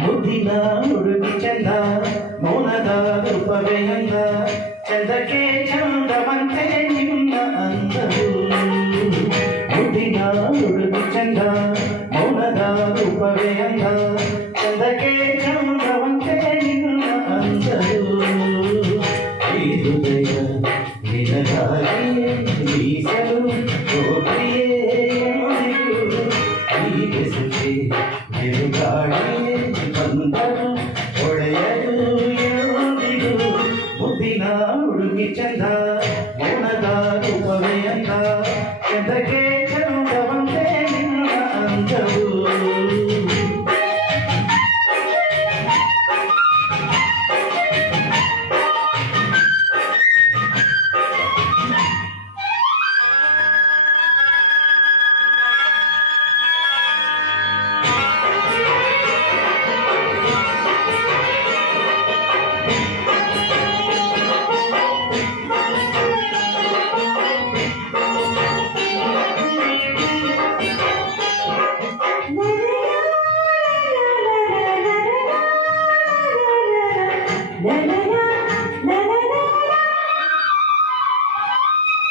ಮುದ್ದಿನ ಹುಡುಗಿ ಚಂದ ಮೌನದ ರೂಪವೇ ಅಂದ ಚಂದಕ್ಕೆ ಚಂದವಂತೆ ನಿನ್ನ ಅಂದರು ಮುದ್ದಿನ ಹುಡುಗಿ ಚಂದ ಮೌನದ ರೂಪವೇ ಅಂದ ಚಂದಕ್ಕೆ ಚಂದವಂತೆ ನಿನ್ನ ಅಂದರು ಈ ಹೃದಯ ನಿನಗಾಗಿಯೇ ಮೀಸಲು ಪ್ರಿಯೇ ಈ ಬೆಸುಗೆ ಬಿರುಗಾಳಿಯೇ ಬಂದರು ಒಡೆಯರು ಎಂದಿಗೂ ಮುದ್ದಿನ ಹುಡುಗಿ ಚಂದ ಮೌನದ ರೂಪವೇ ಅಂದ ಚಂದಕ್ಕೆ ಚಂದವಂತೆ ನಿನ್ನ ಅಂದರು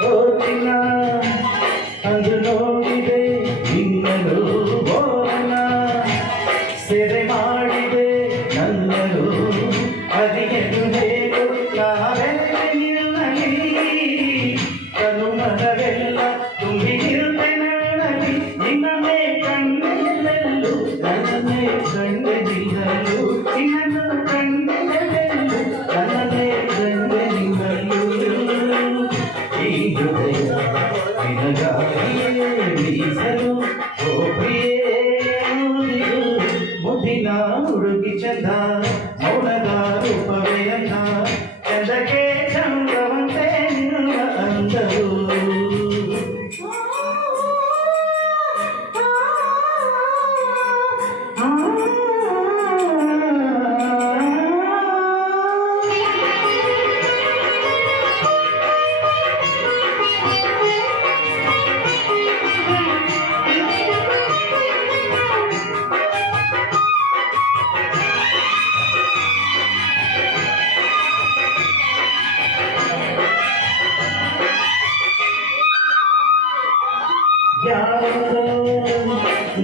ಓದಿನ ಅದು ನೋಡಿದೆ ನಿನ್ನನು ಓರನ ಸೆರೆ ಮಾಡಿದೆ ನನ್ನನು ಅದಿಗೆನು ಹೇಳುತ್ತಾರೆಲ್ಲಲಿ ತನು ಮನವೆಲ್ಲ ತುಂಬಿ ನಿಲ್ತೆ ನನ್ನಲಿ ನಿನ್ನನ್ನೇ ಕಣ್ಣೆಲ್ಲೆಲ್ಲು ನನ್ನನ್ನೇ ಕಣ್ಣೆದಿಲ್ಲಲು ನಿನ್ನನ್ನು ಕಣ್ಣೆಲ್ಲೆಲ್ಲು ನನ್ನನ್ನೇ ಕಣ್ಣೆದಿಲ್ಲಲು ಈ ಹೃದಯ ನಿನಗಾಗಿಯೇ ಮೀಸಲು ಪ್ರಿಯೇ ಮುದ್ದಿನ ಹುಡುಗಿ ಚಂದ ಮೌನದ ರೂಪವೇ ಅಂದ ಚಂದಕ್ಕೆ ಚಂದವಂತೆ ನಿನ್ನ ಅಂದರು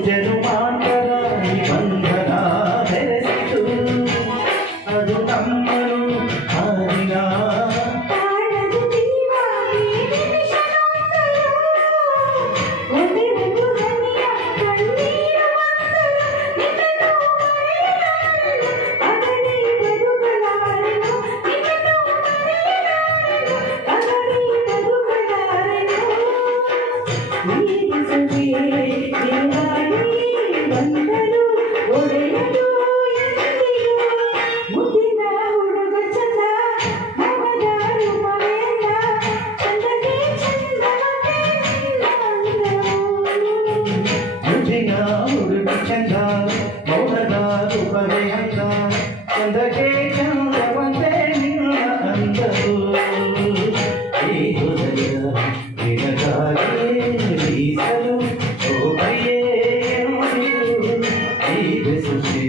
ಜನುಮಾಂತರ ಬಂಧನ ಬೆರೆಸಿತು ಅದು ತಮ್ಮನು ಹಾರಿನ ಬಂದರು ಒಡೆಯರು ಮುದ್ದಿನ ಹುಡುಗ ಚಂದ ಮನದ ರೂಪವೇ ಅಂದ ಚಂದಕ್ಕೆ ಚಂದವಂತೆ ಮುದ್ದಿನ ಹುಡುಗ ಚಂದ ಮೌನದ ರೂಪವೇ ಅಂದ ಚಂದಕ್ಕೆ ಚಂದವಂತೆ ನಿನ್ನ ಅಂದರು ಈ ಹೃದಯ ನಿನಗಾಗಿಯೇ ಮೀಸಲು ಪ್ರಿಯೇ ಈ ಬೆಸುಗೆ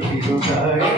ಬಿರುಗಾಳಿ